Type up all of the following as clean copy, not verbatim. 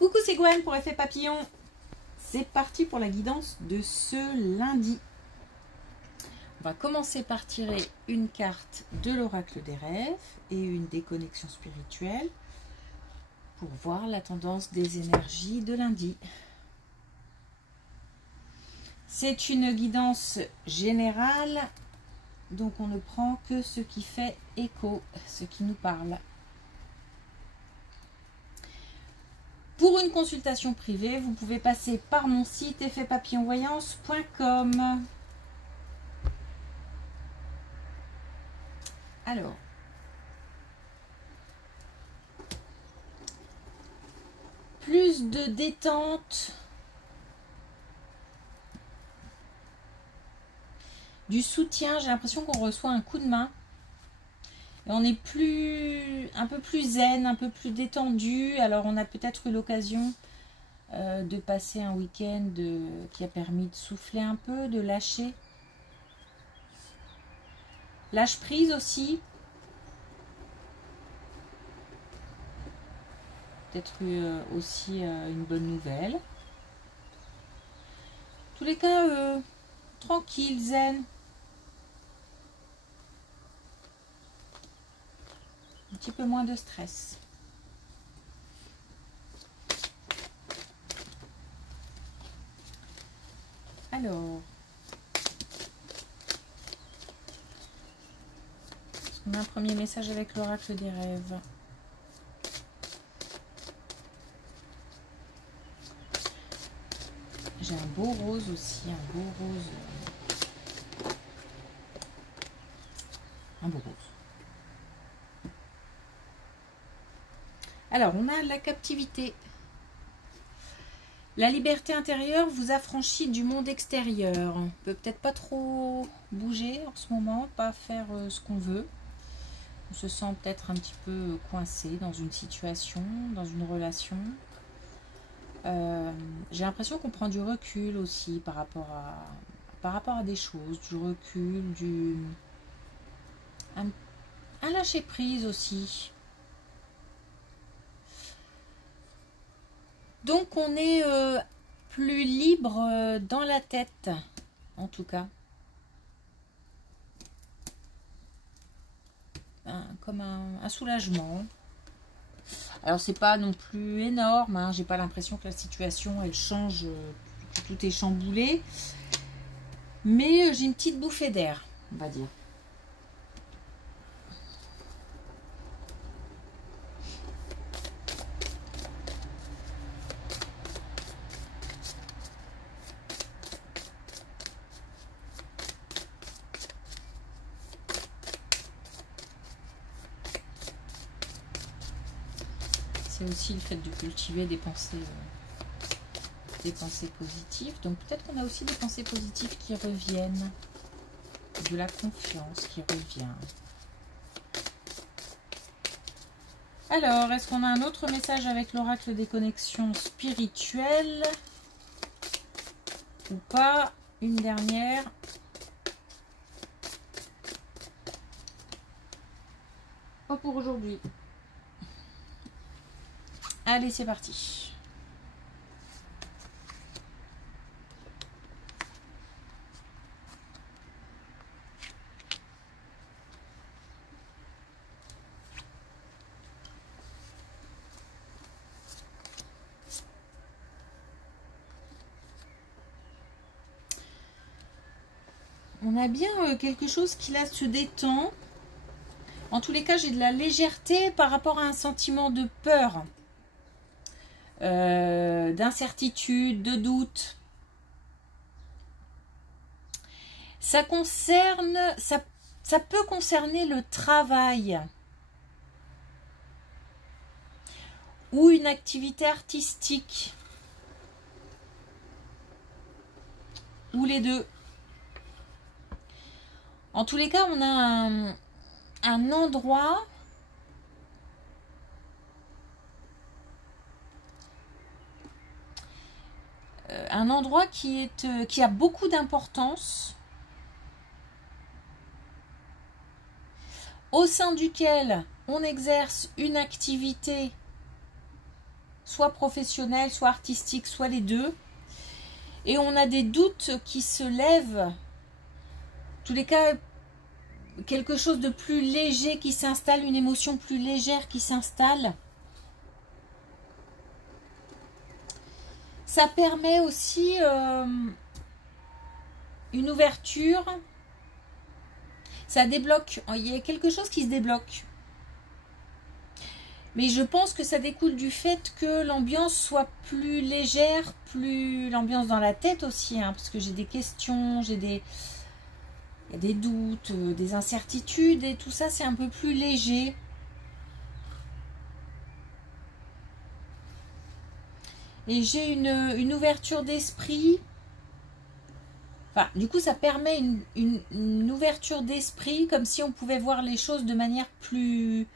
Coucou, c'est Gwen pour Effet Papillon. C'est parti pour la guidance de ce lundi. On va commencer par tirer une carte de l'oracle des rêves et une déconnexion spirituelle pour voir la tendance des énergies de lundi. C'est une guidance générale, donc on ne prend que ce qui fait écho, ce qui nous parle. Pour une consultation privée, vous pouvez passer par mon site effetpapillonvoyance.com. Alors, plus de détente, du soutien. J'ai l'impression qu'on reçoit un coup de main. Et on est un peu plus zen, un peu plus détendu. Alors on a peut-être eu l'occasion de passer un week-end qui a permis de souffler un peu, de lâcher. Lâche prise aussi. Peut-être aussi une bonne nouvelle. En tous les cas, tranquille, zen. Un petit peu moins de stress. Alors, est-ce qu'on a un premier message avec l'oracle des rêves? J'ai un beau rose aussi, un beau rose. Un beau rose. Alors, on a la captivité. La liberté intérieure vous affranchit du monde extérieur. On peut peut-être pas trop bouger en ce moment, pas faire ce qu'on veut. On se sent peut-être un petit peu coincé dans une situation, dans une relation. J'ai l'impression qu'on prend du recul aussi par rapport à des choses, du recul, un lâcher prise aussi. Donc on est plus libre dans la tête, en tout cas. Comme un soulagement. Alors c'est pas non plus énorme, hein. J'ai pas l'impression que la situation elle change, que tout est chamboulé. Mais j'ai une petite bouffée d'air, on va dire. C'est aussi le fait de cultiver des pensées positives. Donc peut-être qu'on a aussi des pensées positives qui reviennent. De la confiance qui revient. Alors, est-ce qu'on a un autre message avec l'oracle des connexions spirituelles? Ou pas? Une dernière. Pas pour aujourd'hui. Allez, c'est parti. On a bien quelque chose qui là se détend. En tous les cas, j'ai de la légèreté par rapport à un sentiment de peur, d'incertitude, de doute. Ça concerne, ça peut concerner le travail ou une activité artistique ou les deux. En tous les cas, on a un endroit qui a beaucoup d'importance, au sein duquel on exerce une activité soit professionnel, soit artistique, soit les deux. Et on a des doutes qui se lèvent. En tous les cas, quelque chose de plus léger qui s'installe, une émotion plus légère qui s'installe. Ça permet aussi une ouverture. Ça débloque. Il y a quelque chose qui se débloque. Mais je pense que ça découle du fait que l'ambiance soit plus légère, plus l'ambiance dans la tête aussi, hein, parce que j'ai des questions, il y a des doutes, des incertitudes, et tout ça c'est un peu plus léger. Et j'ai une ouverture d'esprit. Enfin, du coup, ça permet une ouverture d'esprit, comme si on pouvait voir les choses de manière plus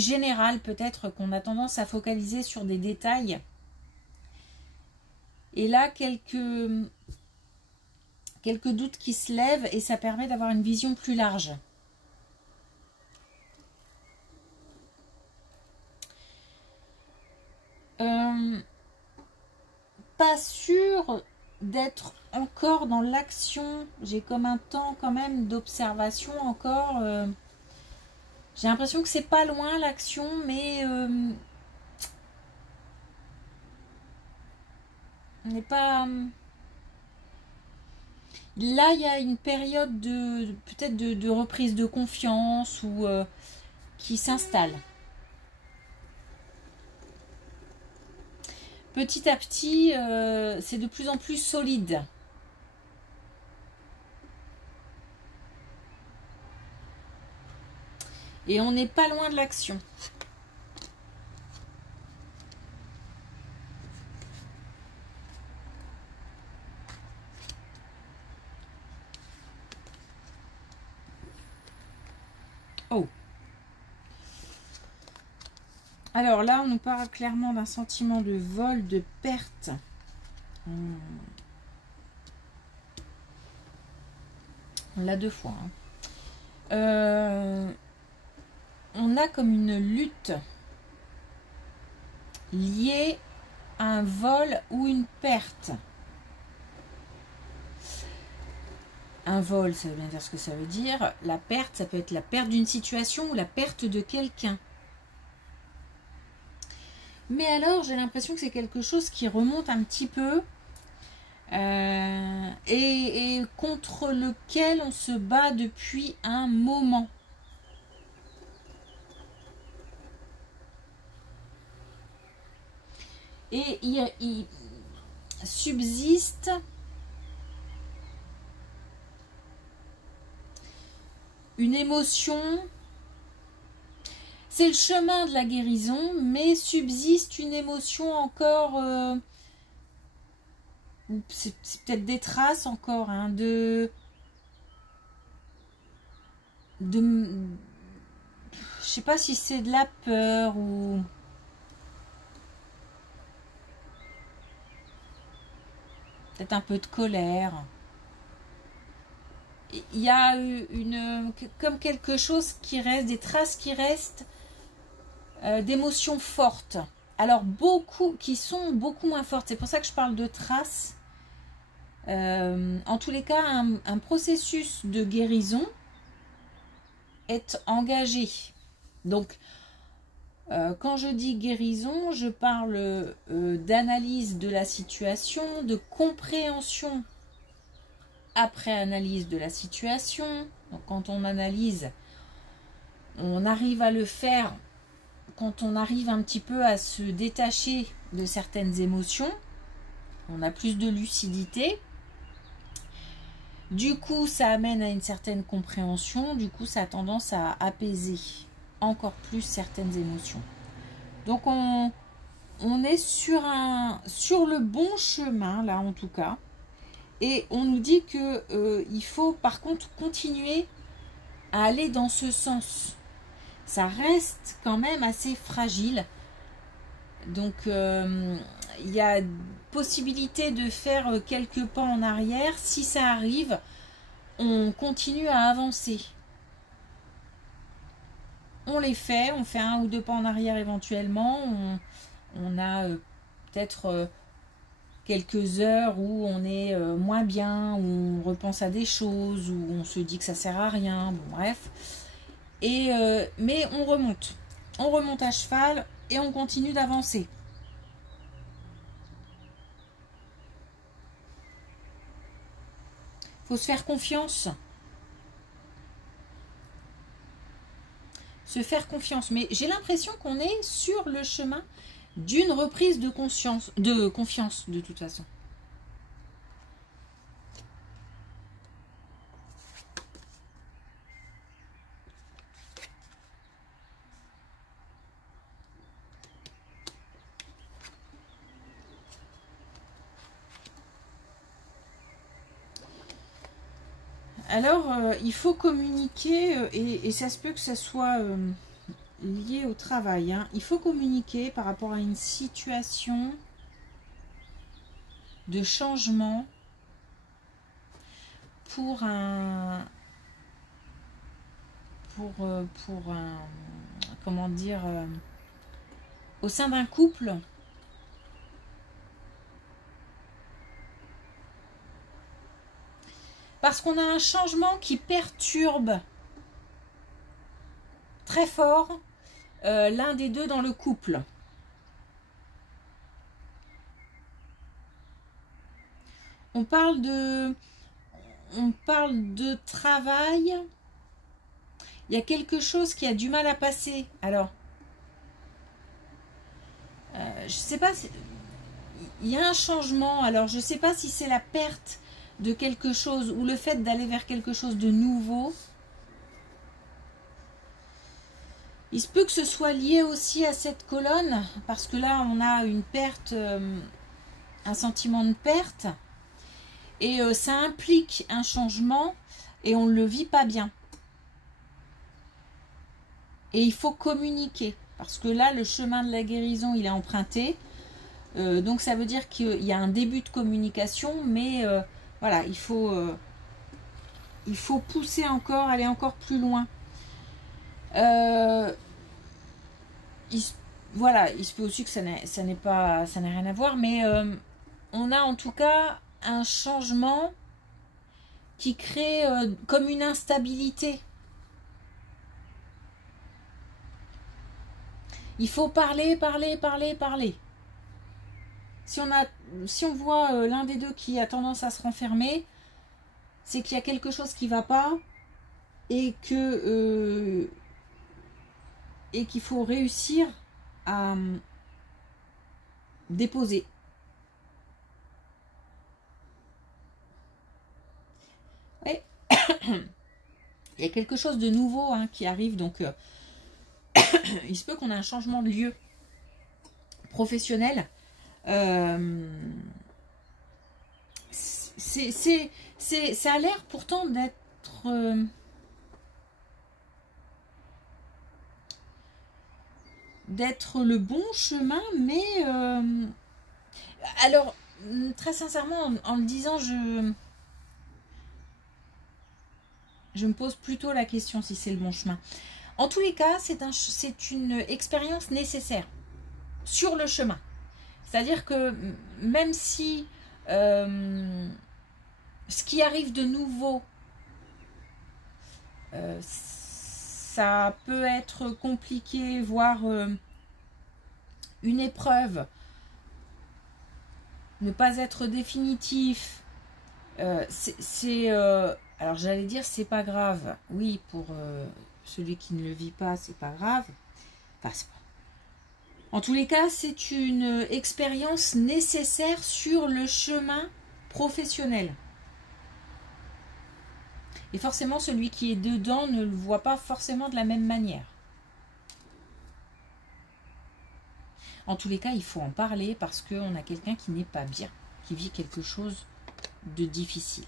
générale, peut-être qu'on a tendance à focaliser sur des détails. Et là, quelques doutes qui se lèvent, et ça permet d'avoir une vision plus large. Pas sûr d'être encore dans l'action. J'ai comme un temps quand même d'observation encore. J'ai l'impression que c'est pas loin l'action, mais on n'est pas. Là, il y a une période de peut-être de reprise de confiance ou qui s'installe. Petit à petit, c'est de plus en plus solide. Et on n'est pas loin de l'action. Oh. Alors là, on nous parle clairement d'un sentiment de vol, de perte. On l'a deux fois. Hein. On a comme une lutte liée à un vol ou une perte. Un vol, ça veut bien dire ce que ça veut dire. La perte, ça peut être la perte d'une situation ou la perte de quelqu'un. Mais alors, j'ai l'impression que c'est quelque chose qui remonte un petit peu et contre lequel on se bat depuis un moment. Et il subsiste une émotion. C'est le chemin de la guérison, mais subsiste une émotion encore. C'est peut-être des traces encore, hein, je sais pas si c'est de la peur ou. Peut-être un peu de colère. Il y a comme quelque chose qui reste, des traces qui restent d'émotions fortes. Alors qui sont beaucoup moins fortes. C'est pour ça que je parle de traces. En tous les cas, un processus de guérison est engagé. Donc, quand je dis guérison, je parle d'analyse de la situation, de compréhension après analyse de la situation. Donc, quand on analyse, on arrive à le faire quand on arrive un petit peu à se détacher de certaines émotions. On a plus de lucidité. Du coup, ça amène à une certaine compréhension. Du coup, ça a tendance à apaiser encore plus certaines émotions. Donc, on est sur le bon chemin, là, en tout cas. Et on nous dit que il faut, par contre, continuer à aller dans ce sens. Ça reste quand même assez fragile. Donc, il y a possibilité de faire quelques pas en arrière. Si ça arrive, on continue à avancer. On les fait, on fait un ou deux pas en arrière éventuellement. on a peut-être quelques heures où on est moins bien, où on repense à des choses, où on se dit que ça sert à rien, bon, bref. Mais on remonte à cheval et on continue d'avancer. Faut se faire confiance. Se faire confiance. Mais j'ai l'impression qu'on est sur le chemin d'une reprise de confiance de toute façon. Alors, il faut communiquer, et ça se peut que ça soit lié au travail. Hein. Il faut communiquer par rapport à une situation de changement pour un... comment dire... au sein d'un couple. Parce qu'on a un changement qui perturbe très fort l'un des deux dans le couple. On parle de travail. Il y a quelque chose qui a du mal à passer. Alors, je sais pas, il y a un changement. Alors, je sais pas si c'est la perte de quelque chose ou le fait d'aller vers quelque chose de nouveau. Il se peut que ce soit lié aussi à cette colonne, parce que là on a une perte, un sentiment de perte, et ça implique un changement et on ne le vit pas bien. Et il faut communiquer, parce que là le chemin de la guérison il est emprunté, donc ça veut dire qu'il y a un début de communication, mais voilà, il faut pousser encore, aller encore plus loin. Voilà, il se peut aussi que ça n'ait rien à voir, mais on a en tout cas un changement qui crée comme une instabilité. Il faut parler. Si on voit l'un des deux qui a tendance à se renfermer, c'est qu'il y a quelque chose qui ne va pas et qu'il faut réussir à déposer. Ouais. Il y a quelque chose de nouveau qui arrive, donc il se peut qu'on ait un changement de lieu professionnel. Ça a l'air pourtant d'être le bon chemin, mais alors très sincèrement en le disant, je me pose plutôt la question si c'est le bon chemin. En tous les cas, c'est une expérience nécessaire sur le chemin. C'est-à-dire que même si ce qui arrive de nouveau, ça peut être compliqué, voire une épreuve, ne pas être définitif, alors j'allais dire c'est pas grave. Oui, pour celui qui ne le vit pas, c'est pas grave. Enfin, en tous les cas, c'est une expérience nécessaire sur le chemin professionnel. Et forcément, celui qui est dedans ne le voit pas forcément de la même manière. En tous les cas, il faut en parler parce qu'on a quelqu'un qui n'est pas bien, qui vit quelque chose de difficile.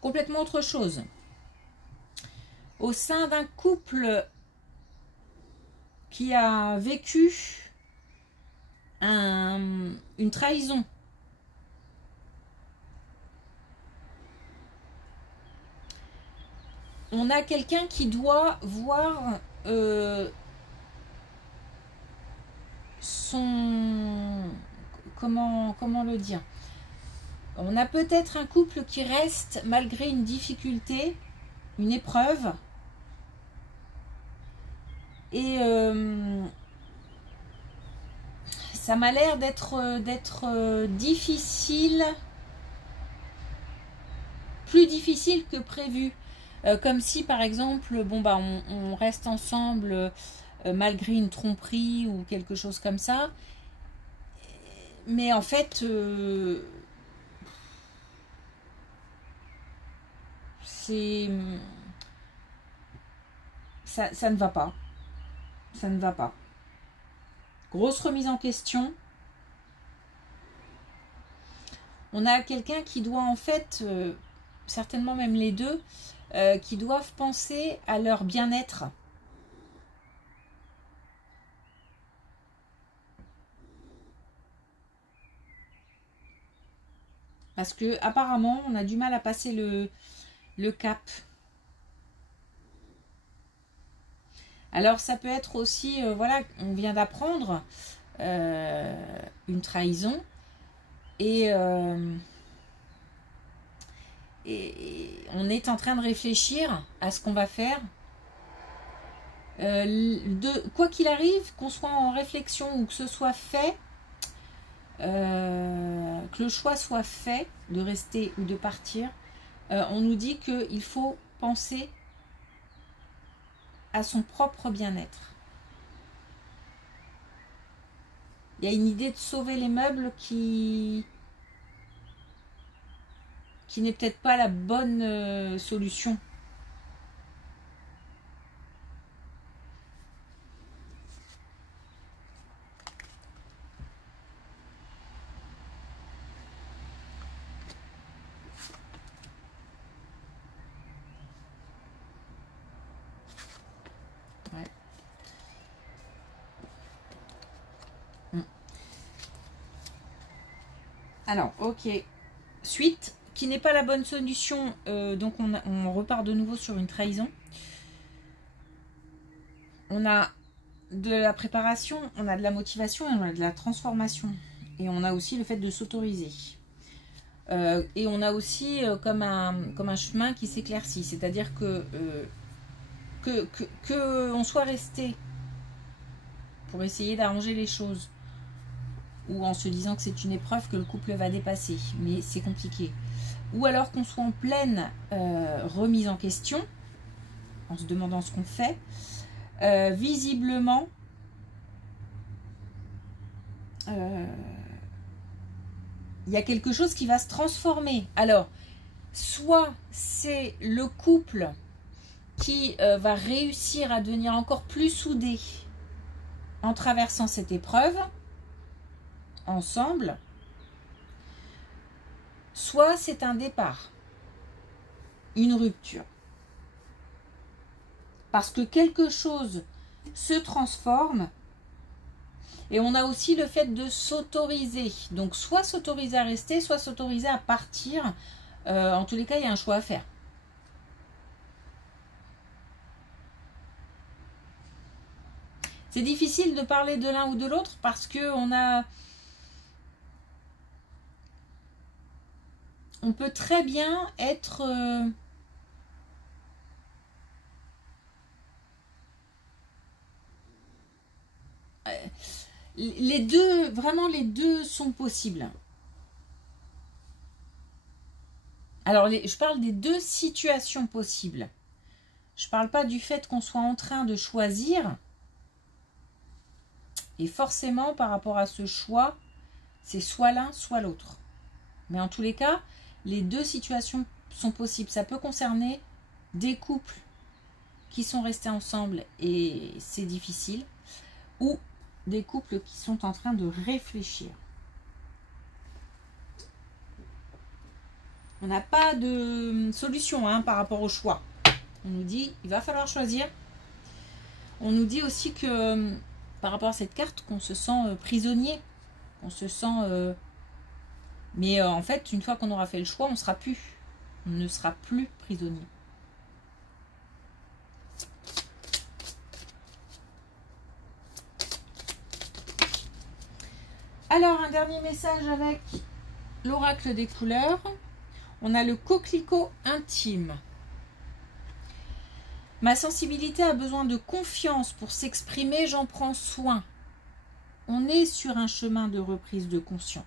Complètement autre chose. Au sein d'un couple qui a vécu une trahison. On a quelqu'un qui doit voir son... Comment le dire? On a peut-être un couple qui reste malgré une difficulté, une épreuve. Et ça m'a l'air d'être difficile, plus difficile que prévu. Comme si par exemple, bon bah on reste ensemble malgré une tromperie ou quelque chose comme ça. Mais en fait, ça ne va pas. Ça ne va pas. Grosse remise en question. On a quelqu'un qui doit en fait, certainement même les deux, qui doivent penser à leur bien-être. Parce que apparemment, on a du mal à passer le cap. Alors ça peut être aussi, voilà, on vient d'apprendre une trahison et on est en train de réfléchir à ce qu'on va faire. Quoi qu'il arrive, qu'on soit en réflexion ou que ce soit fait, que le choix soit fait de rester ou de partir, on nous dit qu'il faut penser à son propre bien-être. Il y a une idée de sauver les meubles qui n'est peut-être pas la bonne solution. Alors, ok. Suite, qui n'est pas la bonne solution. Donc, on repart de nouveau sur une trahison. On a de la préparation, on a de la motivation, on a de la transformation. Et on a aussi le fait de s'autoriser. Et on a aussi comme un chemin qui s'éclaircit. C'est-à-dire que on soit resté pour essayer d'arranger les choses, ou en se disant que c'est une épreuve que le couple va dépasser, mais c'est compliqué. Ou alors qu'on soit en pleine remise en question, en se demandant ce qu'on fait. Visiblement, il y a quelque chose qui va se transformer. Alors, soit c'est le couple qui va réussir à devenir encore plus soudé en traversant cette épreuve, ensemble, soit c'est un départ, une rupture. Parce que quelque chose se transforme et on a aussi le fait de s'autoriser. Donc soit s'autoriser à rester, soit s'autoriser à partir. En tous les cas, il y a un choix à faire. C'est difficile de parler de l'un ou de l'autre parce que on peut très bien être les deux, vraiment les deux sont possibles. Alors je parle des deux situations possibles. Je parle pas du fait qu'on soit en train de choisir. Et forcément, par rapport à ce choix, c'est soit l'un, soit l'autre. Mais en tous les cas, les deux situations sont possibles. Ça peut concerner des couples qui sont restés ensemble et c'est difficile, ou des couples qui sont en train de réfléchir. On n'a pas de solution par rapport au choix. On nous dit, il va falloir choisir. On nous dit aussi que par rapport à cette carte, qu'on se sent prisonnier, on se sent... mais en fait, une fois qu'on aura fait le choix, on ne sera plus prisonnier. Alors, un dernier message avec l'oracle des couleurs. On a le coquelicot intime. Ma sensibilité a besoin de confiance pour s'exprimer, j'en prends soin. On est sur un chemin de reprise de conscience.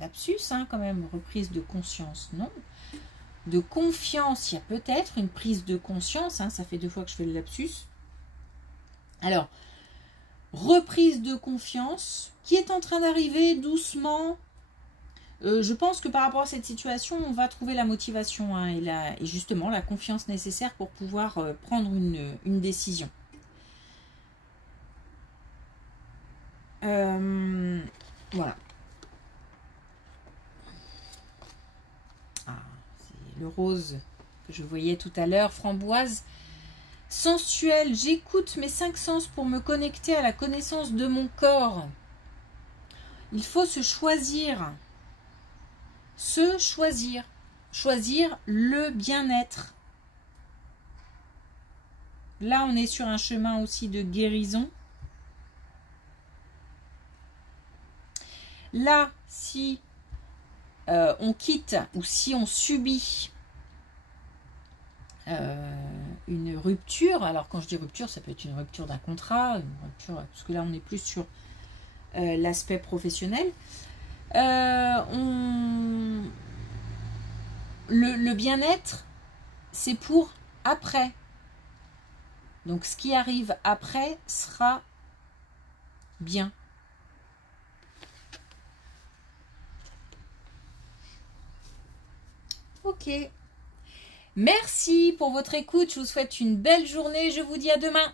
Lapsus, hein, quand même, reprise de conscience, non. De confiance, il y a peut-être une prise de conscience, hein, ça fait 2 fois que je fais le lapsus. Alors, reprise de confiance qui est en train d'arriver doucement. Je pense que par rapport à cette situation, on va trouver la motivation hein, et justement la confiance nécessaire pour pouvoir prendre une décision. Voilà. Ah, c'est le rose que je voyais tout à l'heure, framboise. Sensuel, j'écoute mes 5 sens pour me connecter à la connaissance de mon corps. Il faut se choisir. Se choisir. Choisir le bien-être. Là, on est sur un chemin aussi de guérison. Là, si on quitte ou si on subit une rupture, alors quand je dis rupture, ça peut être une rupture d'un contrat, une rupture, parce que là, on est plus sur l'aspect professionnel. Le bien-être, c'est pour après. Donc, ce qui arrive après sera bien. Ok. Merci pour votre écoute. Je vous souhaite une belle journée. Je vous dis à demain.